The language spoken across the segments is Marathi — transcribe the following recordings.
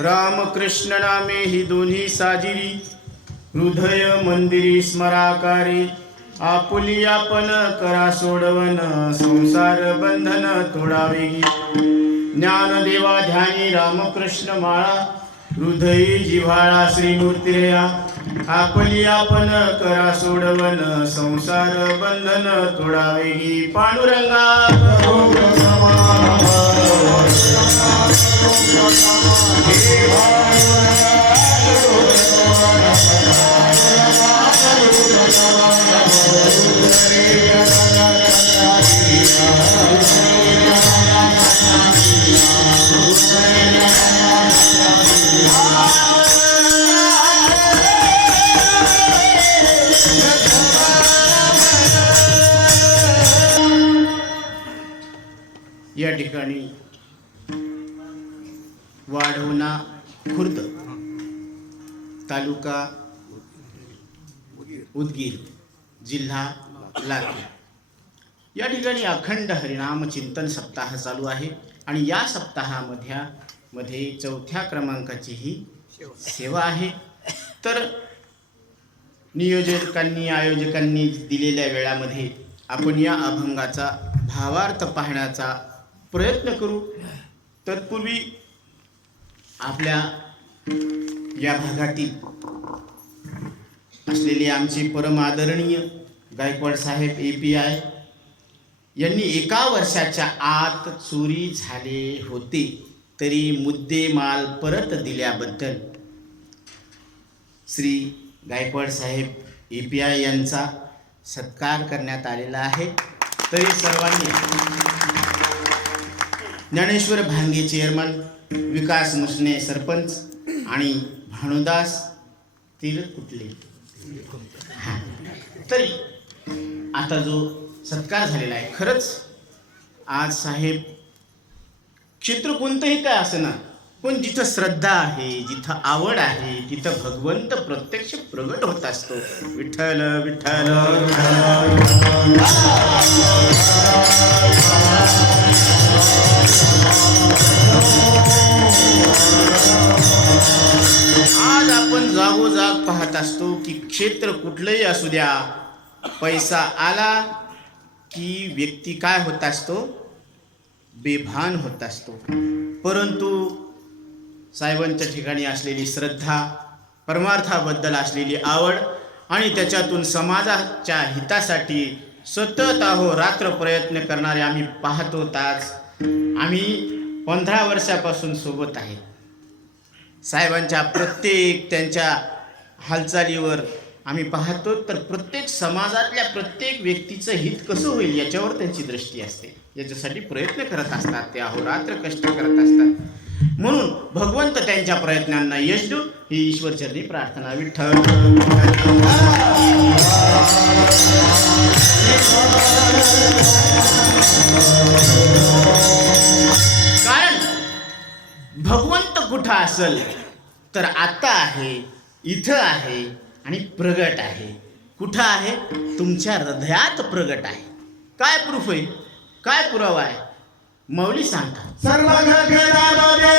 रामकृष्ण नामे ही दोन्ही साजिरी. हृदय मंदिरी स्मराकारी. आपुली आपण करा सोडवन संसार बंधन तोडावे. ज्ञानदेवा ध्यानी रामकृष्ण माळा. हृदयी जिव्हाळा श्रीमूर्तिरेया. आपली आपण करा सोडवन संसार बंधन तोडावे. पांडुरंगा. या ठिकाणी खुर्द. तालुका उदगीर जिल्हा लातूर. या ठिकाणी अखंड हरिनाम चिंतन सप्ताह चालू आहे आणि या सप्ताहामध्या मध्ये चौथ्या क्रमांकाची ही सेवा आहे. तर नियोजकांनी आयोजकांनी दिलेल्या वेळामध्ये आपण या अभंगाचा भावार्थ पाहण्याचा प्रयत्न करू. तत्पूर्वी आपल्या या भागातील असलेले आमचे परम आदरणीय गायकवाड साहेब ए पी आय यांनी एका वर्षाच्या आत चोरी झाले होते तरी मुद्देमाल परत दिल्याबद्दल श्री गायकवाड साहेब ए पी आय यांचा सत्कार करण्यात आलेला आहे. तरी सर्वांनी ज्ञानेश्वर भांगे चेअरमन विकास मुसने सरपंच आणि भानुदास तीरथ कुठले? हां. तरी आता जो सत्कार झालेला आहे खरंच आज साहेब क्षेत्र कोणतंही काय असं ना पण जिथं श्रद्धा आहे जिथं आवड आहे तिथं भगवंत प्रत्यक्ष प्रगट होत असतो. विठ्ठल विठ्ठल आज आपण जागोजाग पाहत असतो की क्षेत्र कुठलंही असू द्या पैसा आला की व्यक्ती काय होत असतो? बेभान होत असतो. परंतु साहेबांच्या ठिकाणी असलेली श्रद्धा परमार्थाबद्दल असलेली आवड आणि त्याच्यातून समाजाच्या हितासाठी सतत अहो रात्र प्रयत्न करणारे आम्ही पाहतो तास आम्ही पंधरा वर्षापासून सोबत आहेत साहेबांच्या प्रत्येक त्यांच्या हालचालीवर आम्ही पाहतो तर प्रत्येक समाजातल्या प्रत्येक व्यक्तीचं हित कसं होईल याच्यावर त्यांची दृष्टी असते. याच्यासाठी प्रयत्न करत असतात ते अहोरात्र कष्ट करत असतात. म्हणून भगवंत त्यांच्या प्रयत्नांना यश देऊ ही ईश्वरचरणी प्रार्थना विठ्ठल. कारण भगवंत कुठं असेल तर आता आहे इथं आहे आणि प्रगट आहे. कुठं आहे? तुमच्या हृदयात प्रगट आहे. काय प्रूफ आहे? काय पुरावा आहे? मौली सांगतात. सर्व गगनामध्ये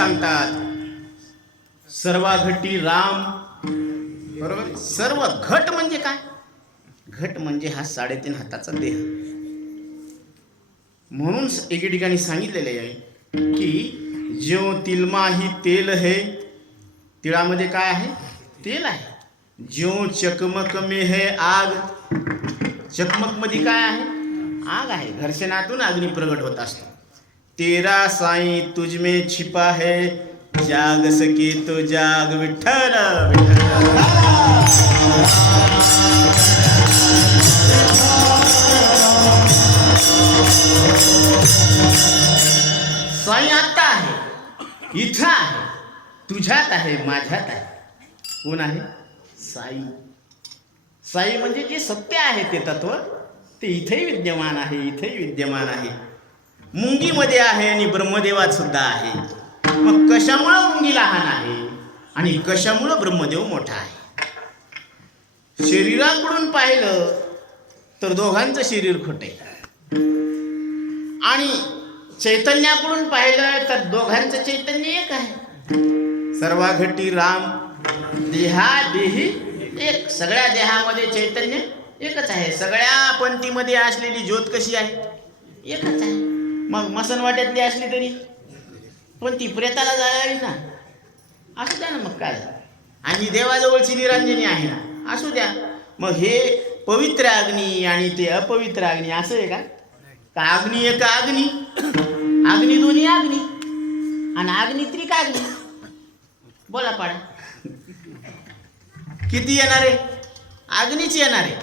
सांगतात. सर्वाघटी राम. बरोबर? सर्व घट म्हणजे काय? घट म्हणजे हा साडेतीन हाताचा देह. म्हणून एके ठिकाणी सांगितलेले आहे की ज्यो तिलमाही तेल है. तिळामध्ये काय आहे? तेल आहे. ज्यो चकमक में है आग. चकमकमध्ये काय आहे? आग आहे. घर्षणातून अग्नी प्रगट होत असतो. तेरा साई तुझ में छिपा है, जाग सके तो जाग, विठ्ठल साईं आता आहे इथं आहे तुझ्यात आहे माझ्यात आहे कोण आहे? साई। साई म्हणजे जे सत्य आहे ते तत्व, ते इथेही विद्यमान आहे, इथेही विद्यमान आहे. मुंगीमध्ये आहे आणि ब्रह्मदेवात सुद्धा आहे. मग कशामुळं मुंगी लहान आहे? आणि कशामुळं ब्रह्मदेव मोठा आहे? शरीराकडून पाहिलं तर दोघांचं शरीर खोटे आणि चैतन्याकडून पाहिलं तर दोघांचं चैतन्य एक आहे. सर्वाघटी राम देहा देही एक. सगळ्या देहामध्ये चैतन्य एकच आहे. सगळ्या पंथीमध्ये असलेली ज्योत कशी आहे? एकच आहे. मग मसनवाट्यातली असली तरी. पण ती प्रेताला जावी ना. असू द्या ना मग काय. आणि देवाजवळची निरांजनी आहे ना. असू द्या. मग हे पवित्र अग्नी आणि ते अपवित्र अग्नी असं आहे का? का अग्नी एक अग्नी? अग्नी दोन्ही अग्नी. आणि अग्नी त्रिकाग्नी बोला पाडा. किती येणार आहे? अग्नीच येणार आहे.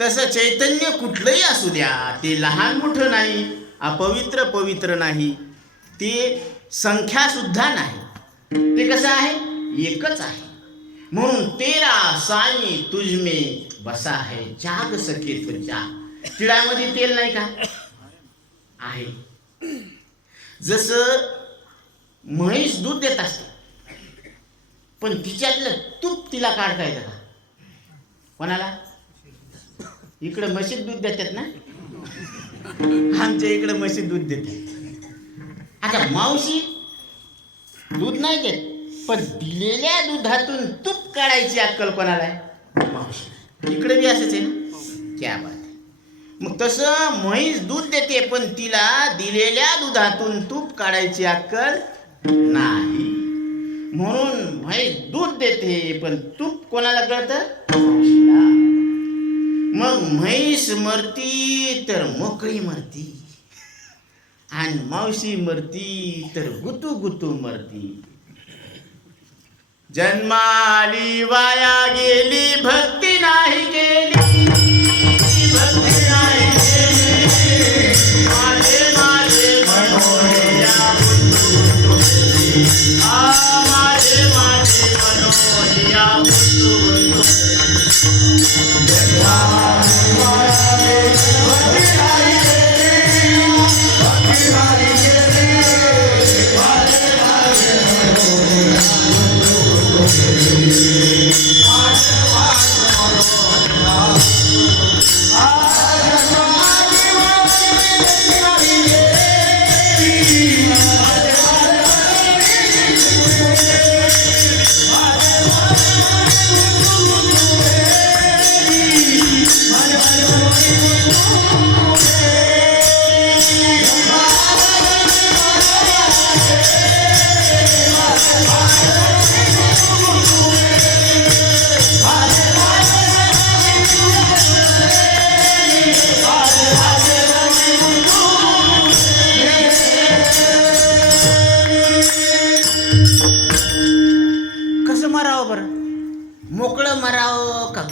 तसं चैतन्य कुठलंही असू द्या ते लहान मोठं नाही. अपवित्र पवित्र नाही ते संख्यासुद्धा नाही. ते कसं आहे? एकच आहे. म्हणून तेरा साई तुझमे बसा आहे जाग सके तुझ्या तिळामध्ये तेल नाही का? आहे. जसं म्हैस दूध देत असते पण तिच्यातलं तूप तिला काढता येतं का? कोणाला? इकडं म्हशीत दूध देतात ना? आमच्या इकडं म्हशी दूध देते आता मावशी दूध नाही देत पण दिलेल्या दुधातून तूप काढायची अक्कल कोणाला आहे? मावशी. इकडे बी असंच आहे ना? क्या बात मग तसं म्हैस दूध देते पण तिला दिलेल्या दुधातून तूप काढायची अक्कल नाही. म्हणून म्हैस दूध देते पण तूप कोणाला कळतं? मग म्हैस मरती तर मोकळी मरती. आणि मावशी मरती तर गुतू गुतू मरती. जन्माली वाया गेली भक्ती नाही गेली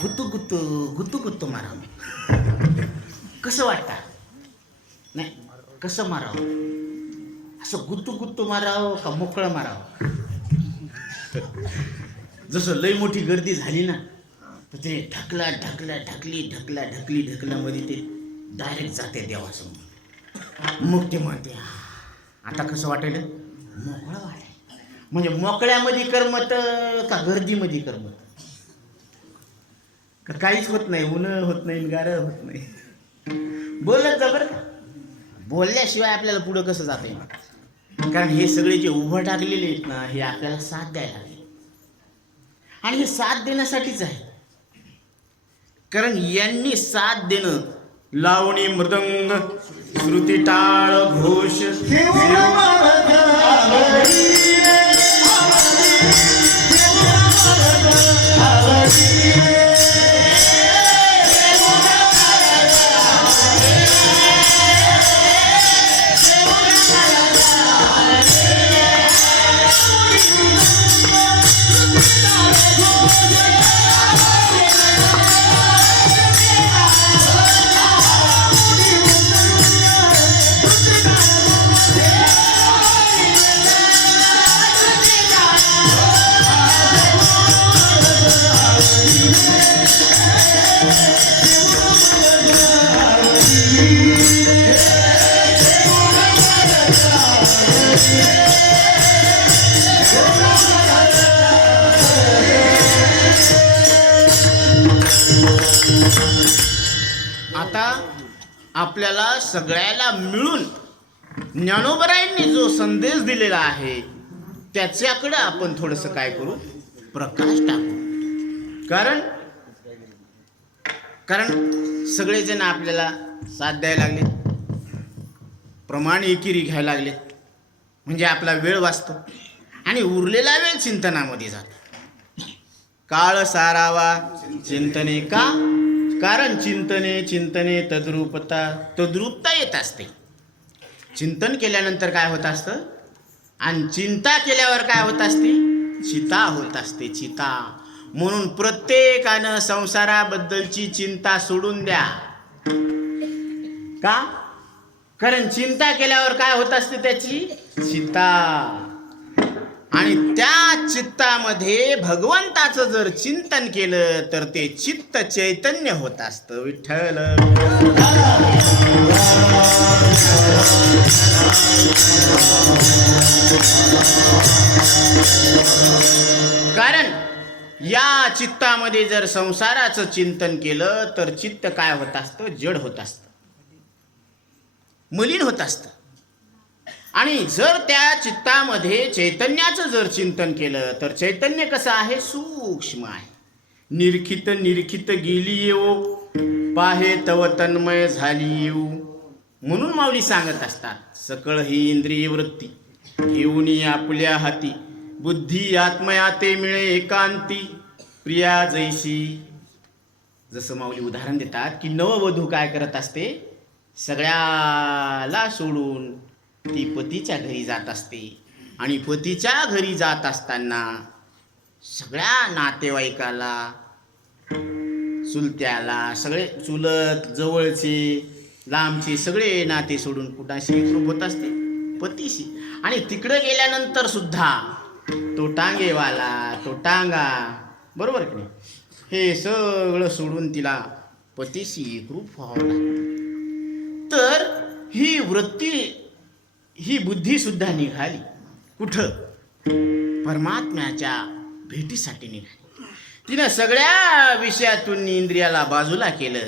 मारावं गुत्तू गुतू गुतू मारावं कसं वाटतं? नाही कसं मारावं? असं गुत्तू गुत्तू मारावं का मोकळं मारावं? जसं लई मोठी गर्दी झाली ना तर ते ढकला ढकला ढकली ढकला ढकली ढकल्यामध्ये ते डायरेक्ट जाते देवासमोर. मग ते म्हणते आता कसं वाटेल मोकळं वाटेल म्हणजे मोकळ्यामध्ये करमत का गर्दीमध्ये करमत? का काहीच होत नाही उन्ह होत नाही गारं होत नाही. बोलत जा बरं? बोलल्याशिवाय आपल्याला पुढं कसं जाता कारण हे सगळे जे उभं टाकलेले आहेत ना हे आपल्याला साथ द्यायला लागले आणि हे साथ देण्यासाठीच आहे. कारण यांनी साथ देणं लावणी मृदंग श्रुती टाळ घोष आता आता आपल्याला सगळ्याला मिळून ज्ञानोबराईंनी जो संदेश दिलेला आहे त्याच्याकडं आपण थोडंसं काय करू? प्रकाश टाकू. कारण? कारण सगळेजण आपल्याला साथ द्यायला लागले. प्रमाण एकेरी घ्यायला लागले. म्हणजे आपला वेळ वाचतो. आणि उरलेला वेळ चिंतनामध्ये जातो. काळ सारावा चिंतने का? कारण चिंतने चिंतने तद्रूपता तद्रूपता येत असते. चिंतन केल्यानंतर काय होत असतं? आणि चिंता केल्यावर काय होत असते? चिता होत असते चिता. म्हणून प्रत्येकानं संसाराबद्दलची चिंता सोडून द्या. का? कारण चिंता केल्यावर काय होत असते त्याची? चिता. आणि त्या चित्तामध्ये भगवंताचं जर चिंतन केलं तर ते चित्त चैतन्य होत असतं विठ्ठल. कारण या चित्तामध्ये जर संसाराचं चिंतन केलं तर चित्त काय होत असतं? जड होत असतं. मलिन होत असतं. आणि जर त्या चित्तामध्ये चैतन्याचं जर चिंतन केलं तर चैतन्य कसं आहे? सूक्ष्म आहे. निरखित निरखित गेली येऊ पाहे तव तन्मय झाली येऊ म्हणून माऊली सांगत असतात सकळ ही इंद्रिय वृत्ती घेऊन आपल्या हाती. बुद्धी आत्मयाते मिळे एकांती. प्रिया जैसी जसं माऊली उदाहरण देतात की नववधू काय करत असते? सगळ्याला सोडून ती पतीच्या घरी जात असते. आणि पतीच्या घरी जात असताना सगळ्या नातेवाईकाला चुलत्याला सगळे चुलत जवळचे लांबचे सगळे नाते सोडून कुणाशी एकरूप होत असते? पतीशी. आणि तिकडे गेल्यानंतर सुद्धा तो टांगेवाला तो टांगा बरोबर की नाही? हे सगळं सोडून तिला पतीशी एकरूप व्हावं लागतं तर ही वृत्ती ही बुद्धी सुद्धा निघाली. कुठं? परमात्म्याच्या भेटीसाठी निघाली. तिनं सगळ्या विषयातून इंद्रियाला बाजूला केलं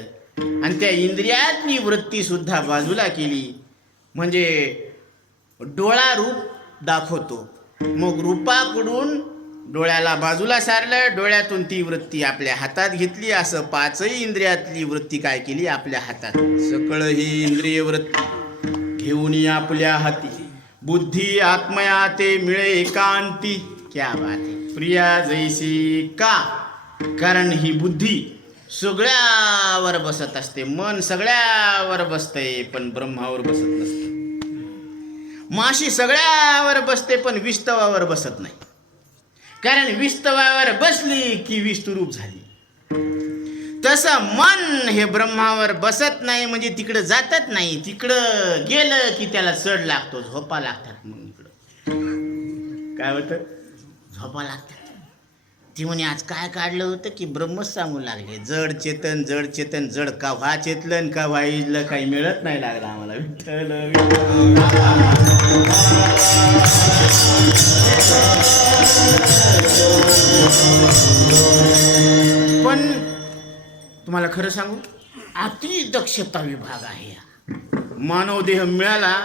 आणि त्या इंद्रियातली वृत्ती सुद्धा बाजूला केली. म्हणजे डोळा रूप दाखवतो. मग रूपाकडून डोळ्याला बाजूला सारलं डोळ्यातून ती वृत्ती आपल्या हातात घेतली. असं पाचही इंद्रियातली वृत्ती काय केली? आपल्या हातात. सकळ ही इंद्रिय वृत्ती घेऊन आपल्या हाती. बुद्धी आत्मया ते मिळे एकांती. क्या बात आहे. प्रिया जैसी का? कारण ही बुद्धी सगळ्यावर बसत असते. मन सगळ्यावर बसतंय पण ब्रह्मावर बसत नसते. माशी सगळ्यावर बसते पण विस्तवावर बसत नाही. कारण विस्तवावर बसली की विस्तुरूप झाली. तसं मन हे ब्रह्मावर बसत नाही म्हणजे तिकडं जातच नाही. तिकडं गेलं की त्याला चढ लागतो झोपा लागतात मग इकडं. काय होतं झोपा लागतात. ती म्हणे आज काय काढलं होतं की ब्रह्मच सांगू लागले. जड चेतन जड चेतन जड का कव्हा चेतलन व्हा इजलं काही मिळत नाही लागलं आम्हाला. विठ्ठल पण तुम्हाला खरं सांगू अति दक्षता विभाग आहे हा. मानव देह मिळाला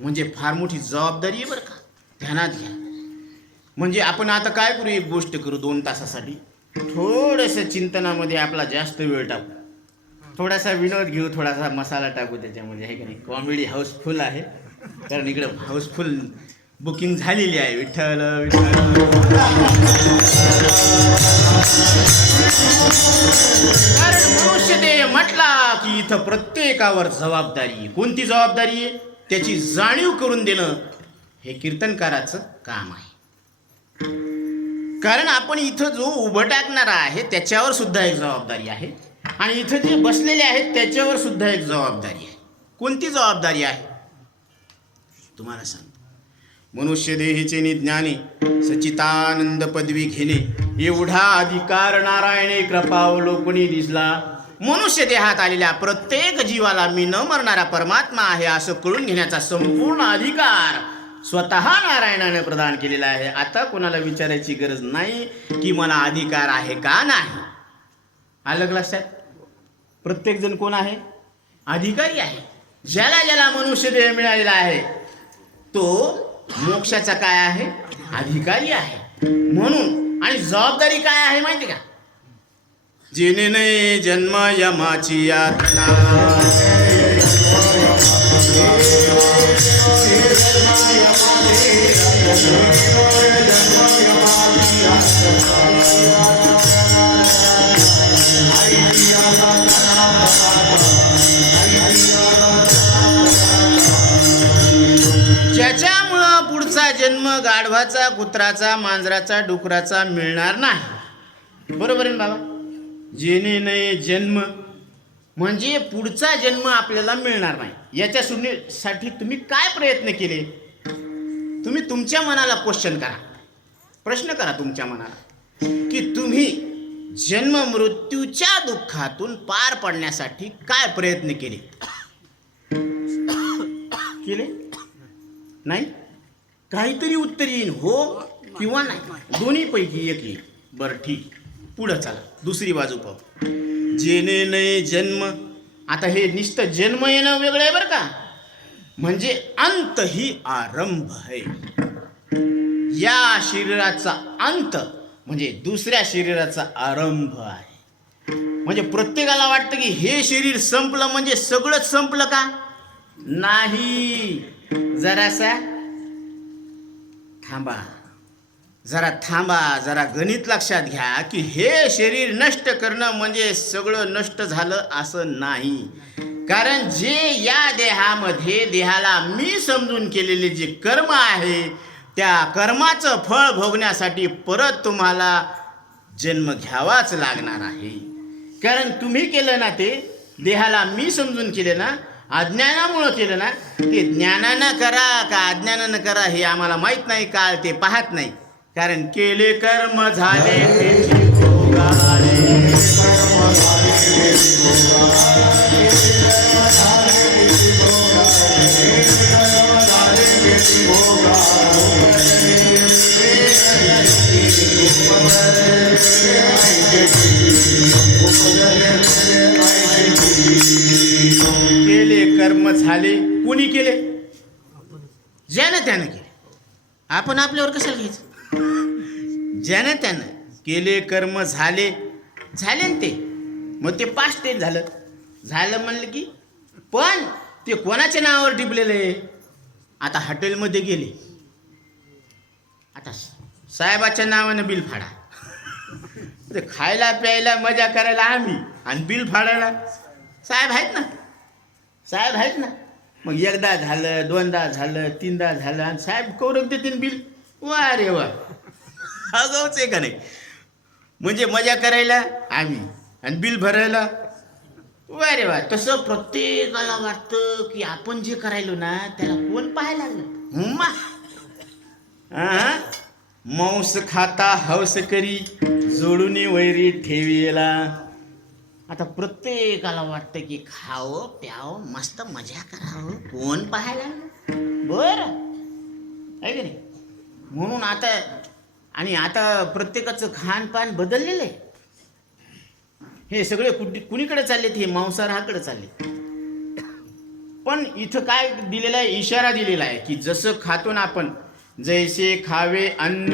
म्हणजे फार मोठी जबाबदारी आहे बरं का. ध्यानात घ्या. म्हणजे आपण आता काय करू एक गोष्ट करू दोन तासासाठी? थोडंसं चिंतनामध्ये आपला जास्त वेळ टाकू. थोडासा विनोद घेऊ थोडासा मसाला टाकू त्याच्यामध्ये. आहे की नाही? कॉमेडी हाऊसफुल आहे. कारण इकडं हाऊसफुल बुकिंग झालेली आहे. विठ्ठल विठ्ठल. कारण मनुष्य म्हटला की इथं प्रत्येकावर जबाबदारी कोणती जबाबदारी आहे? त्याची जाणीव करून देणं हे कीर्तनकाराचं काम आहे. कारण आपण इथं जो उभं टाकणारा आहे त्याच्यावर सुद्धा एक जबाबदारी आहे. आणि इथं जे बसलेले आहेत त्याच्यावर सुद्धा एक जबाबदारी आहे. कोणती जबाबदारी आहे? तुम्हाला सांग मनुष्य देहीचे निज्ञाने सचितानंद पदवी घेणे एवढा अधिकार नारायणे कृपावलोकनी दिसला. मनुष्य देहात आलेल्या प्रत्येक जीवाला मी न मरणारा परमात्मा आहे असं कळून घेण्याचा संपूर्ण अधिकार स्वतः नारायणाने प्रदान केलेला आहे. आता कोणाला विचारायची गरज नाही की मला अधिकार आहे का नाही? आलं लक्षात? प्रत्येक जण कोण आहे? अधिकारी आहे. ज्याला ज्याला मनुष्य देह मिळालेला आहे तो मोक्षाचा काय आहे? अधिकारी आहे. म्हणून आणि जबाबदारी काय आहे माहिती का? जिने नाही जन्म यमाची यातना. ज्याच्यामुळं पुढचा जन्म गाढवाचा कुत्राचा मांजराचा डुकराचा मिळणार नाही. बरोबर आहे बाबा? जेणे नये जन्म म्हणजे पुढचा जन्म आपल्याला मिळणार नाही. याच्या सुनीसाठी तुम्ही काय प्रयत्न केले? तुम्ही तुमच्या मनाला क्वेश्चन करा. प्रश्न करा तुमच्या मनाला. की तुम्ही जन्म मृत्यूच्या दुःखातून पार पडण्यासाठी काय प्रयत्न केले? केले? नाही? काहीतरी उत्तर येईन हो किंवा नाही? दोन्हीपैकी एक येईल. बरं ठीक. पुढं चला. दुसरी बाजू पाहू. जेने नये जन्म. आता हे निष्ठ जन्म येणं वेगळं आहे बरं का? म्हणजे अंत ही आरंभ आहे. या शरीराचा अंत म्हणजे दुसऱ्या शरीराचा आरंभ आहे. म्हणजे प्रत्येकाला वाटतं की हे शरीर संपलं म्हणजे सगळंच संपलं का? नाही. जरासा थांबा. जरा थांबा जरा गणित लक्षात घ्या की हे शरीर नष्ट करणं म्हणजे सगळं नष्ट झालं असं नाही. कारण जे या देहामध्ये देहाला मी समजून केलेले जे कर्म आहे त्या कर्माचं फळ भोगण्यासाठी परत तुम्हाला जन्म घ्यावाच लागणार आहे. कारण तुम्ही केलं ना ते देहाला मी समजून केले ना अज्ञानामुळं केलं ना ते ज्ञानानं करा का अज्ञानानं करा हे आम्हाला माहीत नाही काळ ते पाहत नाही. कारण केले कर्म झाले केले कर्म झाले. कोणी केले? ज्यानं त्यानं केले. आपण आपल्यावर कशाला घ्यायचं? ज्यानं त्यानं केले कर्म झाले. झाले ना ते. मग ते पाच ते झालं. झालं म्हणलं की पण ते कोणाच्या नावावर टिपलेलं आहे? आता हॉटेलमध्ये गेले. आता साहेबाच्या नावानं बिल फाडा. ते खायला प्यायला मजा करायला आम्ही आणि बिल फाडायला. साहेब आहेत ना? साहेब आहेत ना? मग एकदा झालं दोनदा झालं तीनदा झालं आणि साहेब कौरव देतील बिल. वा रे वा. अगावच आहे का नाही? म्हणजे मजा करायला आम्ही आणि बिल भरायला. वा रे वा. तसं प्रत्येकाला वाटतं की आपण जे करायलो ना त्याला कोण पाहायला लागलं? हुम्मा हा मांस खाता हौस करी जोडून वैरी ठेवीला आता प्रत्येकाला वाटतं की खावं प्यावं मस्त मजा करावं. कोण पाहायला बर. आहे की नाही? म्हणून आता आणि आता प्रत्येकाचं खानपान बदललेलं आहे. हे सगळे कुठे कुणीकडे चाललेत? हे मांसाहाराकडे चालले पण इथं काय दिलेलं आहे? इशारा दिलेला आहे की जसं खातो ना आपण जैसे खावे अन्न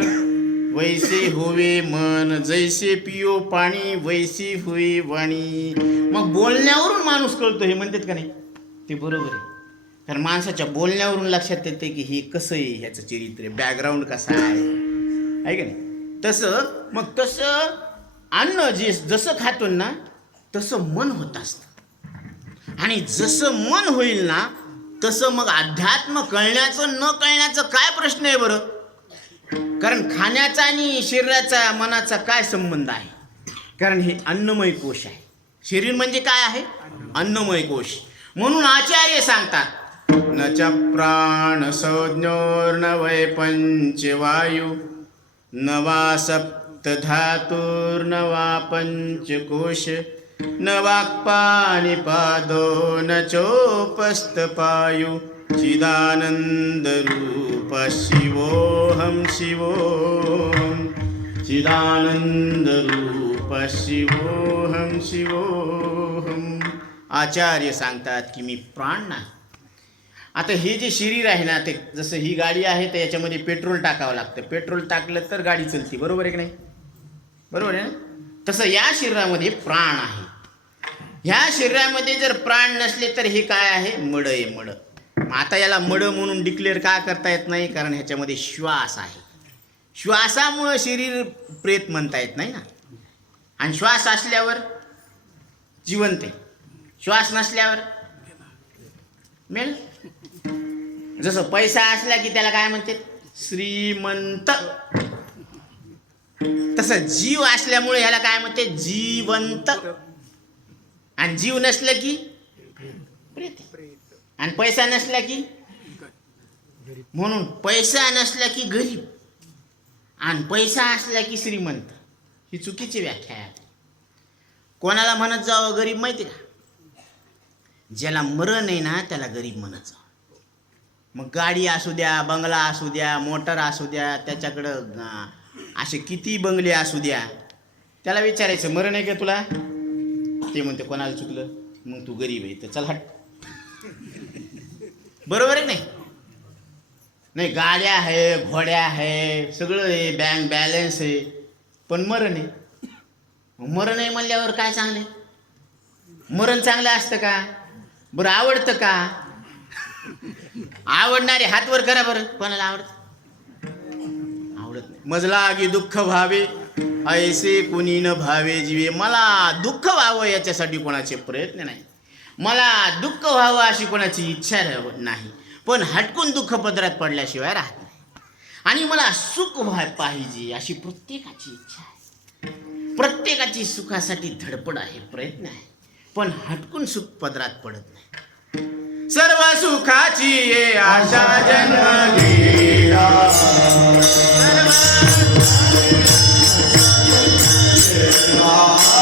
वैसे होवे मन. जैसे पियो पाणी वैसी होई वाणी. मग बोलण्यावरून माणूस कळतो हे म्हणतात का नाही? ते बरोबर आहे. कारण माणसाच्या बोलण्यावरून लक्षात येते की हे कसं आहे ह्याचं चरित्र? बॅकग्राऊंड कसं आहे? आहे का नाही? तसं मग तसं अन्न जे जसं खातो ना तसं मन होत असतं. आणि जसं मन होईल ना तसं मग अध्यात्म कळण्याचं न कळण्याचं काय प्रश्न आहे बरं? कारण खाण्याचा आणि शरीराचा मनाचा काय संबंध आहे? कारण हे अन्नमय कोश आहे. शरीर म्हणजे काय आहे? अन्नमय कोश. म्हणून आचार्य सांगतात न च प्राण संज्ञोर्न वै पंचवायू न वा सप्त धातुर्न वा पंचकोश. न वाक्पानिपादो न चोपस्तपायु चिदानन्दरूप शिवोऽहं शिवोऽहं। चिदानन्दरूप शिवोऽहं शिवोऽहम् आचार्य सांगतात की मी प्राण नाही आता हे जे शरीर आहे ना ते जसं ही गाडी आहे तर याच्यामध्ये पेट्रोल टाकावं लागतं. पेट्रोल टाकलं तर गाडी चलते. बरोबर आहे की नाही? बरोबर आहे ना? तसं या शरीरामध्ये प्राण आहे. ह्या शरीरामध्ये जर प्राण नसले तर हे काय आहे? मड आहे मड. मग आता याला मड म्हणून डिक्लेअर का करता येत नाही? कारण ह्याच्यामध्ये श्वास आहे. श्वासामुळं शरीर प्रेत म्हणता येत नाही ना? आणि श्वास असल्यावर जिवंत आहे. श्वास नसल्यावर मेल? जसं पैसा असला की त्याला काय म्हणते श्रीमंत. तसं जीव असल्यामुळे ह्याला काय म्हणते जिवंत. आणि जीव नसलं की प्रेत. आणि पैसा नसला की म्हणून पैसा नसला की गरीब. आणि पैसा असला की श्रीमंत. ही चुकीची व्याख्या आहे. कोणाला म्हणत जावं गरीब माहिती का? ज्याला मरण आहे ना त्याला गरीब म्हणत जावं. मग गाडी असू द्या बंगला असू द्या मोटर असू द्या त्याच्याकडं असे किती बंगले असू द्या त्याला विचारायचं मरण आहे का तुला? ते म्हणते कोणाला चुकलं? मग तू गरीब आहे तर चल हट. बरोबर आहे नाही? नाही गाड्या आहे घोड्या आहे सगळं आहे बँक बॅलन्स आहे पण मरण आहे. मरण आहे म्हणल्यावर काय चांगलं आहे? मरण चांगलं असतं का? बरं आवडतं का? आवडणारे हातवर करा बरं कोणाला आवडतं? आवडत नाही. मजला की दुःख व्हावे. ऐसे कुणी न भावे जीवे मला दुःख व्हावं याच्यासाठी कोणाचे प्रयत्न नाही. मला दुःख व्हावं अशी कोणाची इच्छा राह- नाही. पण हटकून दुःख पदरात पडल्याशिवाय राहत नाही. आणि मला सुख व्हाय पाहिजे अशी प्रत्येकाची इच्छा आहे. प्रत्येकाची सुखासाठी धडपड आहे प्रयत्न आहे. पण हटकून सुख पदरात पडत नाही. सर्व सुखाची ये आशा सर्व 아